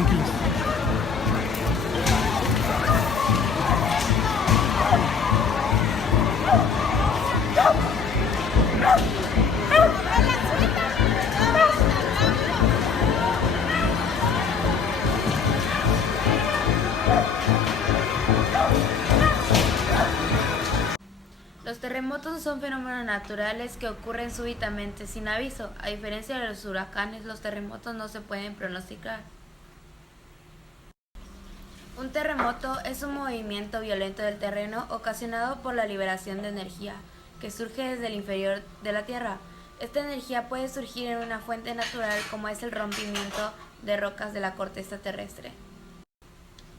tranquilos. Los terremotos son fenómenos naturales que ocurren súbitamente sin aviso. A diferencia de los huracanes, los terremotos no se pueden pronosticar. Un terremoto es un movimiento violento del terreno ocasionado por la liberación de energía que surge desde el interior de la Tierra. Esta energía puede surgir en una fuente natural como es el rompimiento de rocas de la corteza terrestre.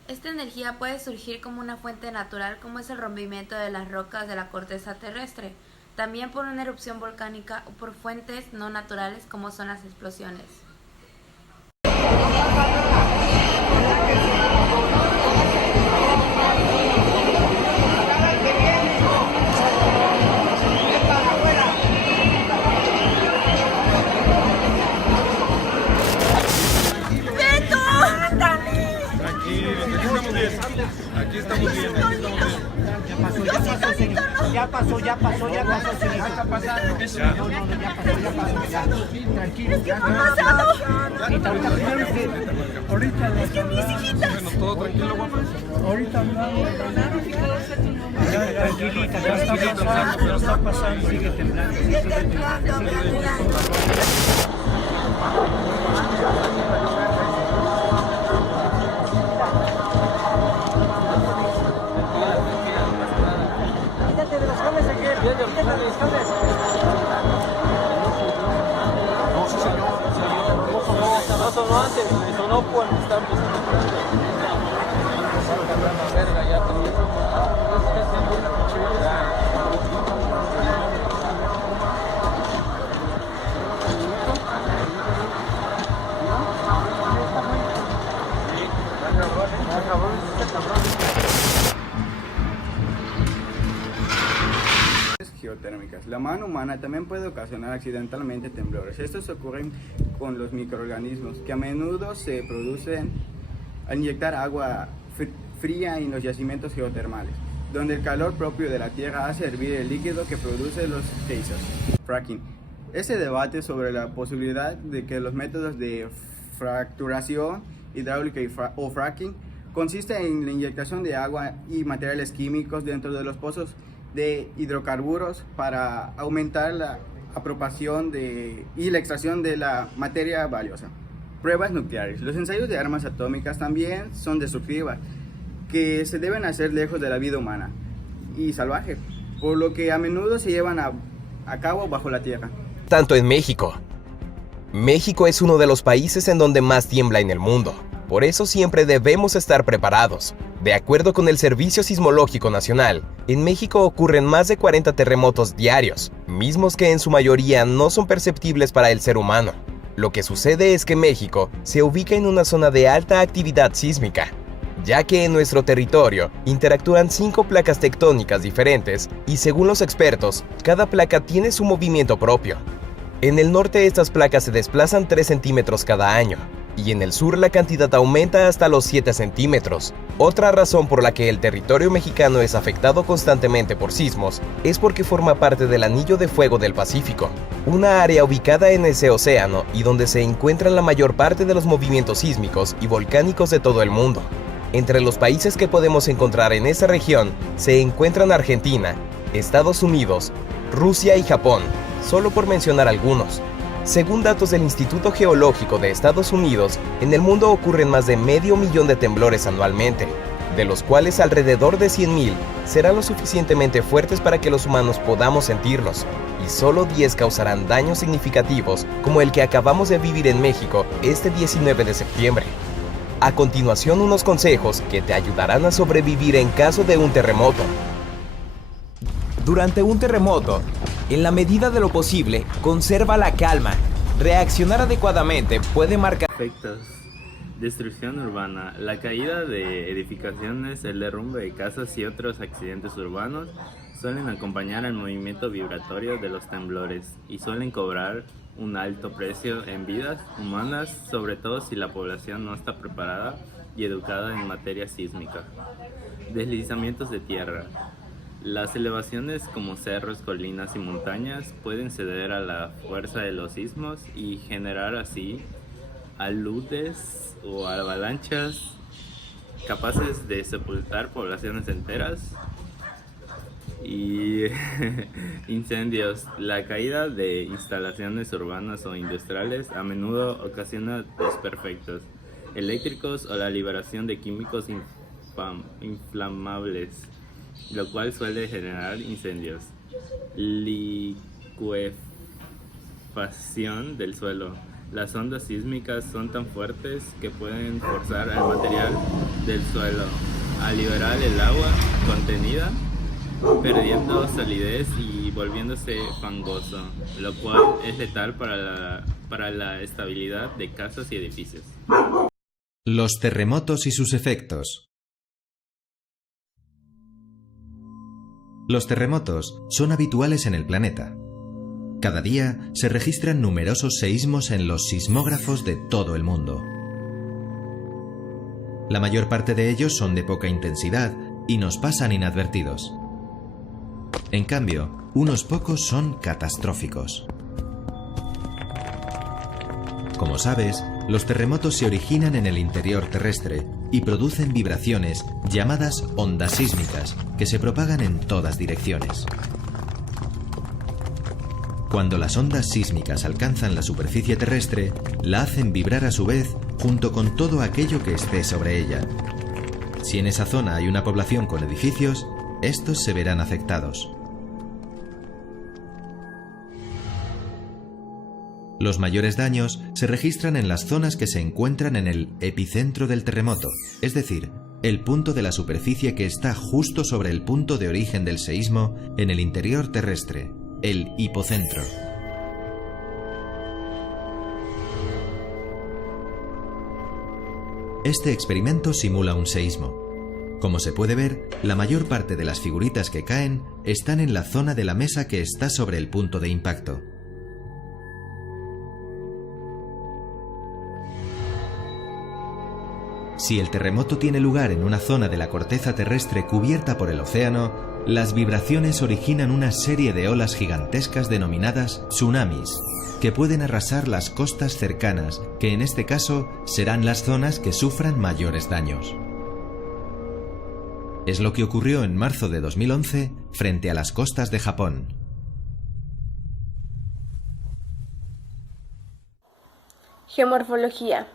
Esta energía puede surgir como una fuente natural como es el rompimiento de las rocas de la corteza terrestre, también por una erupción volcánica o por fuentes no naturales como son las explosiones. Aquí estamos bien. Ya pasó, señorita. Está pasando. Tranquilo. ¿Qué ha pasado? Ahorita. Es que mis hijitas. Bueno, todo tranquilo, guapa. Ahorita hablamos. Tranquilita, ya está pasando, sigue temblando. Quítate de los cables, Ángel. Quítate de los cables. No, sí, señor. No sonó antes, me sonó cuando estaba empezando a verga ya, Geotérmicas. La mano humana también puede ocasionar accidentalmente temblores. Estos ocurren con los microorganismos que a menudo se producen al inyectar agua fría en los yacimientos geotermales, donde el calor propio de la tierra hace hervir el líquido que produce los geysers. Fracking. Ese debate sobre la posibilidad de que los métodos de fracturación hidráulica o fracking consiste en la inyectación de agua y materiales químicos dentro de los pozos de hidrocarburos para aumentar la apropiación y la extracción de la materia valiosa. Pruebas nucleares. Los ensayos de armas atómicas también son destructivas, que se deben hacer lejos de la vida humana y salvaje, por lo que a menudo se llevan a cabo bajo la tierra. Tanto en México. México es uno de los países en donde más tiembla en el mundo. Por eso siempre debemos estar preparados. De acuerdo con el Servicio Sismológico Nacional, en México ocurren más de 40 terremotos diarios, mismos que en su mayoría no son perceptibles para el ser humano. Lo que sucede es que México se ubica en una zona de alta actividad sísmica, ya que en nuestro territorio interactúan 5 placas tectónicas diferentes y según los expertos, cada placa tiene su movimiento propio. En el norte estas placas se desplazan 3 centímetros cada año, y en el sur la cantidad aumenta hasta los 7 centímetros. Otra razón por la que el territorio mexicano es afectado constantemente por sismos es porque forma parte del Anillo de Fuego del Pacífico, una área ubicada en ese océano y donde se encuentran la mayor parte de los movimientos sísmicos y volcánicos de todo el mundo. Entre los países que podemos encontrar en esa región se encuentran Argentina, Estados Unidos, Rusia y Japón, solo por mencionar algunos. Según datos del Instituto Geológico de Estados Unidos, en el mundo ocurren más de 500,000 de temblores anualmente, de los cuales alrededor de 100,000 serán lo suficientemente fuertes para que los humanos podamos sentirlos, y solo 10 causarán daños significativos, como el que acabamos de vivir en México este 19 de septiembre. A continuación, unos consejos que te ayudarán a sobrevivir en caso de un terremoto. Durante un terremoto, en la medida de lo posible, conserva la calma. Reaccionar adecuadamente puede marcar efectos. Destrucción urbana. La caída de edificaciones, el derrumbe de casas y otros accidentes urbanos suelen acompañar el movimiento vibratorio de los temblores y suelen cobrar un alto precio en vidas humanas, sobre todo si la población no está preparada y educada en materia sísmica. Deslizamientos de tierra. Las elevaciones como cerros, colinas y montañas pueden ceder a la fuerza de los sismos y generar así aludes o avalanchas capaces de sepultar poblaciones enteras. Y incendios. La caída de instalaciones urbanas o industriales a menudo ocasiona desperfectos eléctricos o la liberación de químicos inflamables, lo cual suele generar incendios. Licuefacción del suelo. Las ondas sísmicas son tan fuertes que pueden forzar al material del suelo a liberar el agua contenida, perdiendo solidez y volviéndose fangoso, lo cual es letal para la estabilidad de casas y edificios. Los terremotos y sus efectos. Los terremotos son habituales en el planeta. Cada día se registran numerosos seísmos en los sismógrafos de todo el mundo. La mayor parte de ellos son de poca intensidad y nos pasan inadvertidos. En cambio, unos pocos son catastróficos. Como sabes, los terremotos se originan en el interior terrestre y producen vibraciones llamadas ondas sísmicas que se propagan en todas direcciones. Cuando las ondas sísmicas alcanzan la superficie terrestre, la hacen vibrar a su vez junto con todo aquello que esté sobre ella. Si en esa zona hay una población con edificios, estos se verán afectados. Los mayores daños se registran en las zonas que se encuentran en el epicentro del terremoto, es decir, el punto de la superficie que está justo sobre el punto de origen del seísmo en el interior terrestre, el hipocentro. Este experimento simula un seísmo. Como se puede ver, la mayor parte de las figuritas que caen están en la zona de la mesa que está sobre el punto de impacto. Si el terremoto tiene lugar en una zona de la corteza terrestre cubierta por el océano, las vibraciones originan una serie de olas gigantescas denominadas tsunamis, que pueden arrasar las costas cercanas, que en este caso serán las zonas que sufran mayores daños. Es lo que ocurrió en marzo de 2011 frente a las costas de Japón. Geomorfología.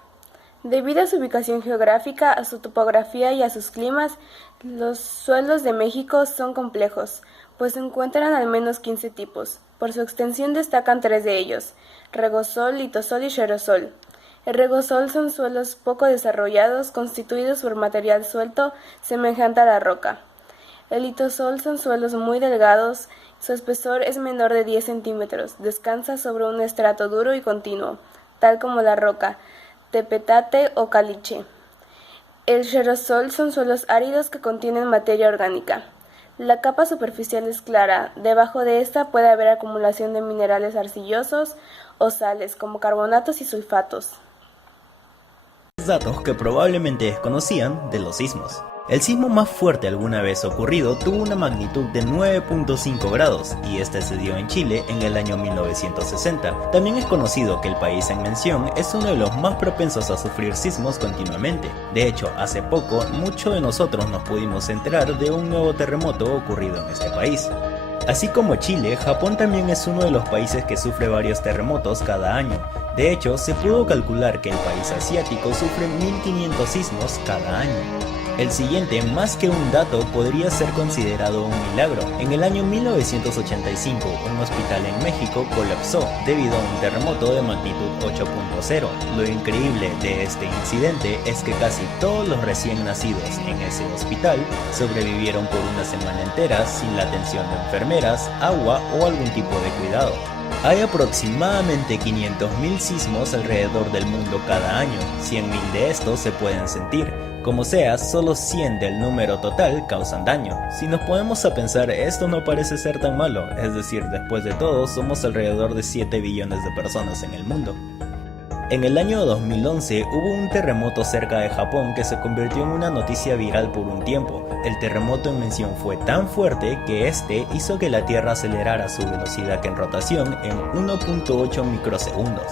Debido a su ubicación geográfica, a su topografía y a sus climas, los suelos de México son complejos, pues se encuentran al menos 15 tipos. Por su extensión destacan 3 de ellos: regosol, litosol y xerosol. El regosol son suelos poco desarrollados, constituidos por material suelto semejante a la roca. El litosol son suelos muy delgados, su espesor es menor de 10 centímetros, descansa sobre un estrato duro y continuo, tal como la roca, tepetate o caliche. El xerosol son suelos áridos que contienen materia orgánica. La capa superficial es clara, debajo de esta puede haber acumulación de minerales arcillosos o sales como carbonatos y sulfatos. Datos que probablemente desconocían de los sismos. El sismo más fuerte alguna vez ocurrido tuvo una magnitud de 9.5 grados y este se dio en Chile en el año 1960. También es conocido que el país en mención es uno de los más propensos a sufrir sismos continuamente. De hecho, hace poco, muchos de nosotros nos pudimos enterar de un nuevo terremoto ocurrido en este país. Así como Chile, Japón también es uno de los países que sufre varios terremotos cada año. De hecho, se pudo calcular que el país asiático sufre 1500 sismos cada año. El siguiente, más que un dato, podría ser considerado un milagro. En el año 1985, un hospital en México colapsó debido a un terremoto de magnitud 8.0. Lo increíble de este incidente es que casi todos los recién nacidos en ese hospital sobrevivieron por una semana entera sin la atención de enfermeras, agua o algún tipo de cuidado. Hay aproximadamente 500.000 sismos alrededor del mundo cada año. 100.000 de estos se pueden sentir, Como sea, solo 100 del número total causan daño. Si nos ponemos a pensar, esto no parece ser tan malo, es decir, después de todo, somos alrededor de 7 billones de personas en el mundo. En el año 2011 hubo un terremoto cerca de Japón que se convirtió en una noticia viral por un tiempo. El terremoto en mención fue tan fuerte que este hizo que la Tierra acelerara su velocidad en rotación en 1.8 microsegundos.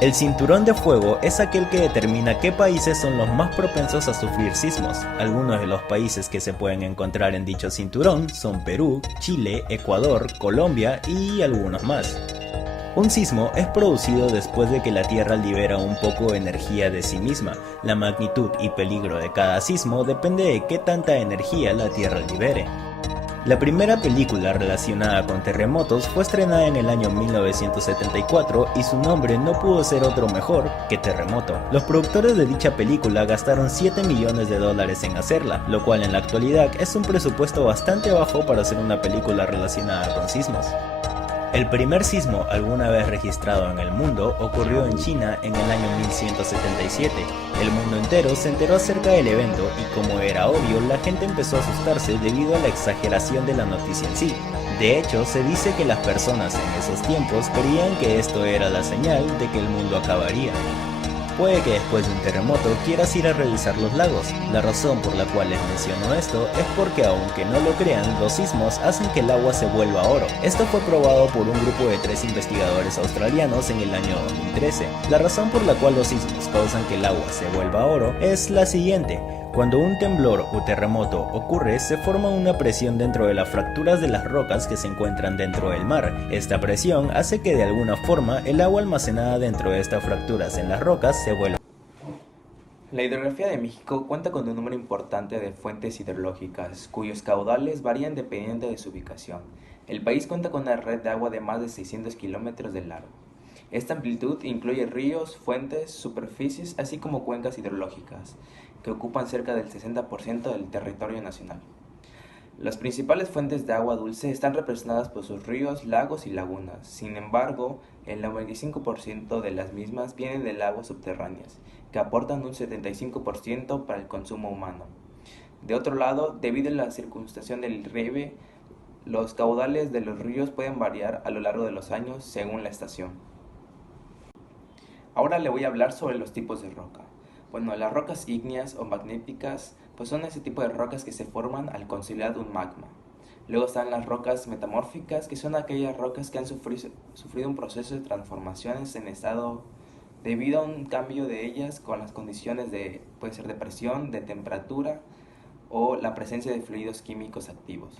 El cinturón de fuego es aquel que determina qué países son los más propensos a sufrir sismos. Algunos de los países que se pueden encontrar en dicho cinturón son Perú, Chile, Ecuador, Colombia y algunos más. Un sismo es producido después de que la Tierra libera un poco de energía de sí misma. La magnitud y peligro de cada sismo depende de qué tanta energía la Tierra libere. La primera película relacionada con terremotos fue estrenada en el año 1974 y su nombre no pudo ser otro mejor que Terremoto. Los productores de dicha película gastaron $7 millones en hacerla, lo cual en la actualidad es un presupuesto bastante bajo para hacer una película relacionada con sismos. El primer sismo alguna vez registrado en el mundo ocurrió en China en el año 1177. El mundo entero se enteró acerca del evento y, como era obvio, la gente empezó a asustarse debido a la exageración de la noticia en sí. De hecho, se dice que las personas en esos tiempos creían que esto era la señal de que el mundo acabaría. Puede que después de un terremoto quieras ir a revisar los lagos. La razón por la cual les menciono esto es porque, aunque no lo crean, los sismos hacen que el agua se vuelva oro. Esto fue probado por un grupo de 3 investigadores australianos en el año 2013. La razón por la cual los sismos causan que el agua se vuelva oro es la siguiente. Cuando un temblor o terremoto ocurre, se forma una presión dentro de las fracturas de las rocas que se encuentran dentro del mar. Esta presión hace que de alguna forma el agua almacenada dentro de estas fracturas en las rocas se vuelva. La hidrografía de México cuenta con un número importante de fuentes hidrológicas, cuyos caudales varían dependiendo de su ubicación. El país cuenta con una red de agua de más de 600 kilómetros de largo. Esta amplitud incluye ríos, fuentes, superficies, así como cuencas hidrológicas, que ocupan cerca del 60% del territorio nacional. Las principales fuentes de agua dulce están representadas por sus ríos, lagos y lagunas. Sin embargo, el 95% de las mismas vienen de aguas subterráneas, que aportan un 75% para el consumo humano. De otro lado, debido a la circunstancia del relieve, los caudales de los ríos pueden variar a lo largo de los años según la estación. Ahora le voy a hablar sobre los tipos de roca. Bueno, las rocas ígneas o magnéticas pues son ese tipo de rocas que se forman al conciliar un magma. Luego están las rocas metamórficas, que son aquellas rocas que han sufrido un proceso de transformaciones en estado debido a un cambio de ellas con las condiciones puede ser de presión, de temperatura o la presencia de fluidos químicos activos.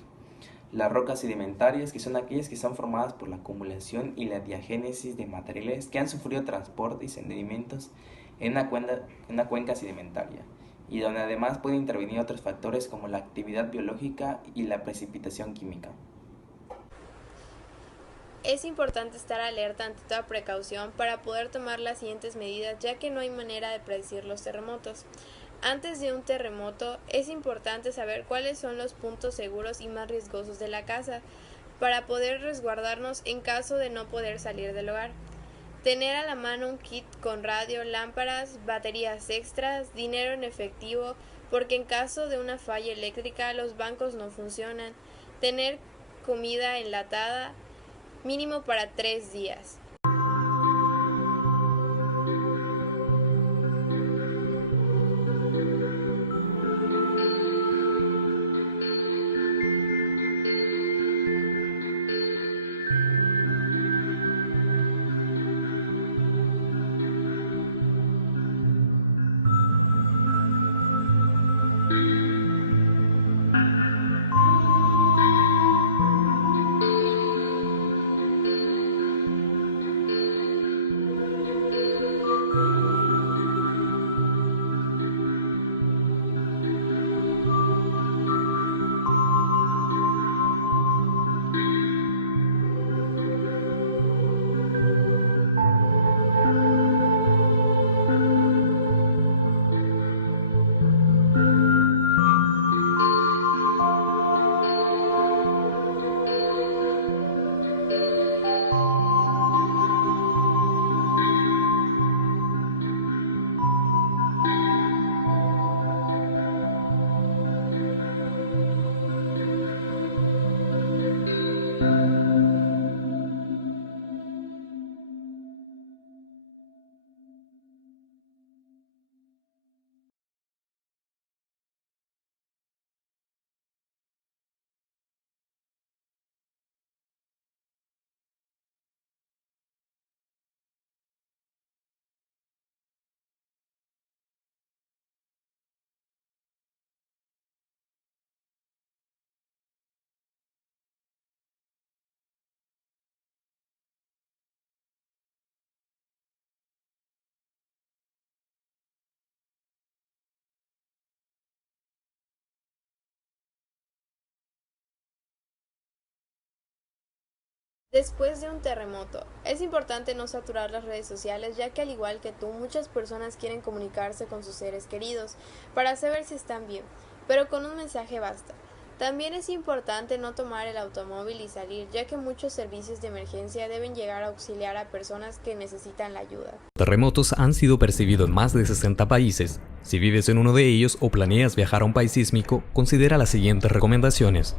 Las rocas sedimentarias, que son aquellas que están formadas por la acumulación y la diagénesis de materiales que han sufrido transporte y sedimentos en una cuenca sedimentaria, y donde además pueden intervenir otros factores como la actividad biológica y la precipitación química. Es importante estar alerta ante toda precaución para poder tomar las siguientes medidas, ya que no hay manera de predecir los terremotos. Antes de un terremoto, es importante saber cuáles son los puntos seguros y más riesgosos de la casa, para poder resguardarnos en caso de no poder salir del hogar. Tener a la mano un kit con radio, lámparas, baterías extras, dinero en efectivo, porque en caso de una falla eléctrica los bancos no funcionan. Tener comida enlatada, mínimo para 3 días. Después de un terremoto, es importante no saturar las redes sociales, ya que al igual que tú, muchas personas quieren comunicarse con sus seres queridos para saber si están bien, pero con un mensaje basta. También es importante no tomar el automóvil y salir, ya que muchos servicios de emergencia deben llegar a auxiliar a personas que necesitan la ayuda. Terremotos han sido percibidos en más de 60 países. Si vives en uno de ellos o planeas viajar a un país sísmico, considera las siguientes recomendaciones.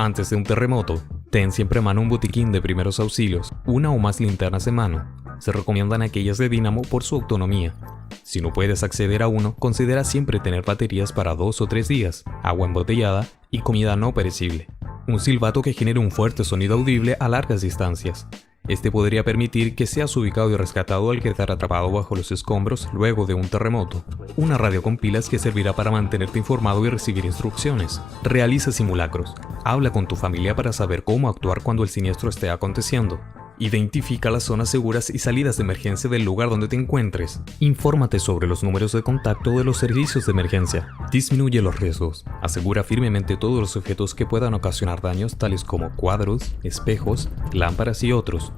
Antes de un terremoto, ten siempre a mano un botiquín de primeros auxilios, una o más linternas en mano. Se recomiendan aquellas de dínamo por su autonomía. Si no puedes acceder a uno, considera siempre tener baterías para 2 o 3 días, agua embotellada y comida no perecible. Un silbato que genere un fuerte sonido audible a largas distancias. Este podría permitir que seas ubicado y rescatado al quedar atrapado bajo los escombros luego de un terremoto. Una radio con pilas que servirá para mantenerte informado y recibir instrucciones. Realiza simulacros. Habla con tu familia para saber cómo actuar cuando el siniestro esté aconteciendo. Identifica las zonas seguras y salidas de emergencia del lugar donde te encuentres. Infórmate sobre los números de contacto de los servicios de emergencia. Disminuye los riesgos. Asegura firmemente todos los objetos que puedan ocasionar daños, tales como cuadros, espejos, lámparas y otros.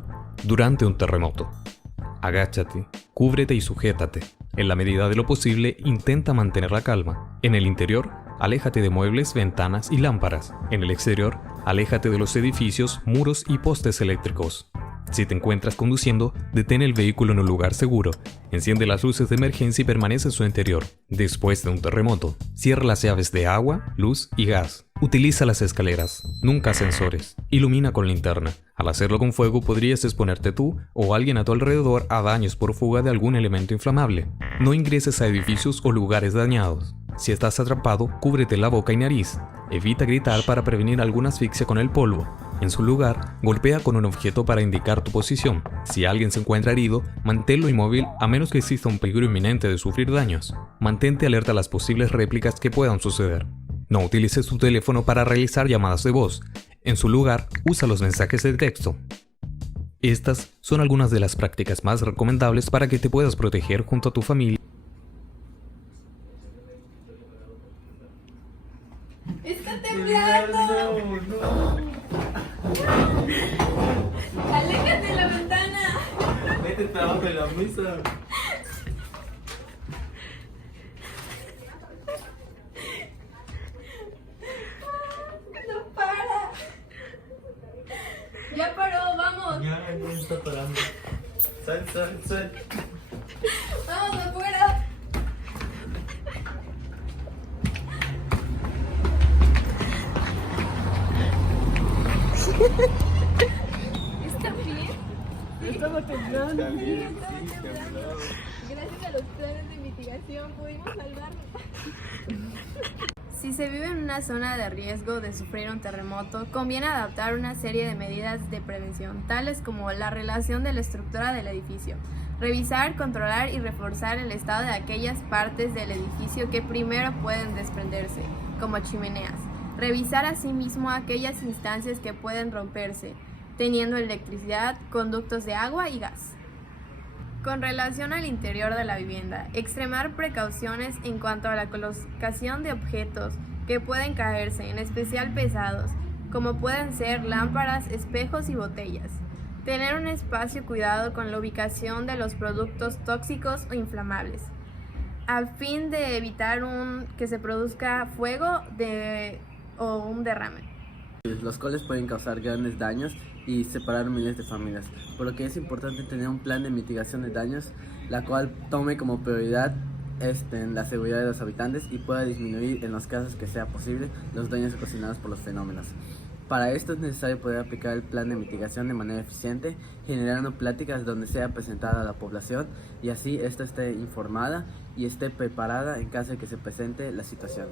Durante un terremoto, agáchate, cúbrete y sujétate. En la medida de lo posible, intenta mantener la calma. En el interior, aléjate de muebles, ventanas y lámparas. En el exterior, aléjate de los edificios, muros y postes eléctricos. Si te encuentras conduciendo, detén el vehículo en un lugar seguro, enciende las luces de emergencia y permanece en su interior. Después de un terremoto, cierra las llaves de agua, luz y gas. Utiliza las escaleras, nunca ascensores. Ilumina con linterna. Al hacerlo con fuego podrías exponerte tú o alguien a tu alrededor a daños por fuga de algún elemento inflamable. No ingreses a edificios o lugares dañados. Si estás atrapado, cúbrete la boca y nariz. Evita gritar para prevenir alguna asfixia con el polvo. En su lugar, golpea con un objeto para indicar tu posición. Si alguien se encuentra herido, manténlo inmóvil a menos que exista un peligro inminente de sufrir daños. Mantente alerta a las posibles réplicas que puedan suceder. No utilices tu teléfono para realizar llamadas de voz. En su lugar, usa los mensajes de texto. Estas son algunas de las prácticas más recomendables para que te puedas proteger junto a tu familia. ¡Está temblando! No. ¡Aléjate de la ventana! Métete abajo de la mesa. ¡No para! ¡Ya paró! ¡Vamos! Ya no está parando. Sal. ¡Vamos afuera! ¿Está bien? Estaba temblando. Gracias a los planes de mitigación pudimos salvarnos. Si se vive en una zona de riesgo de sufrir un terremoto, conviene adoptar una serie de medidas de prevención, tales como la relación de la estructura del edificio, revisar, controlar y reforzar el estado de aquellas partes del edificio que primero pueden desprenderse, como chimeneas. Revisar asimismo aquellas instancias que pueden romperse, teniendo electricidad, conductos de agua y gas. Con relación al interior de la vivienda, extremar precauciones en cuanto a la colocación de objetos que pueden caerse, en especial pesados, como pueden ser lámparas, espejos y botellas. Tener un espacio cuidado con la ubicación de los productos tóxicos o inflamables, a fin de evitar que se produzca fuego o un derrame. Los cuales pueden causar grandes daños y separar miles de familias, por lo que es importante tener un plan de mitigación de daños, la cual tome como prioridad en la seguridad de los habitantes y pueda disminuir en los casos que sea posible los daños ocasionados por los fenómenos. Para esto es necesario poder aplicar el plan de mitigación de manera eficiente, generando pláticas donde sea presentada a la población y así ésta esté informada y esté preparada en caso de que se presente la situación.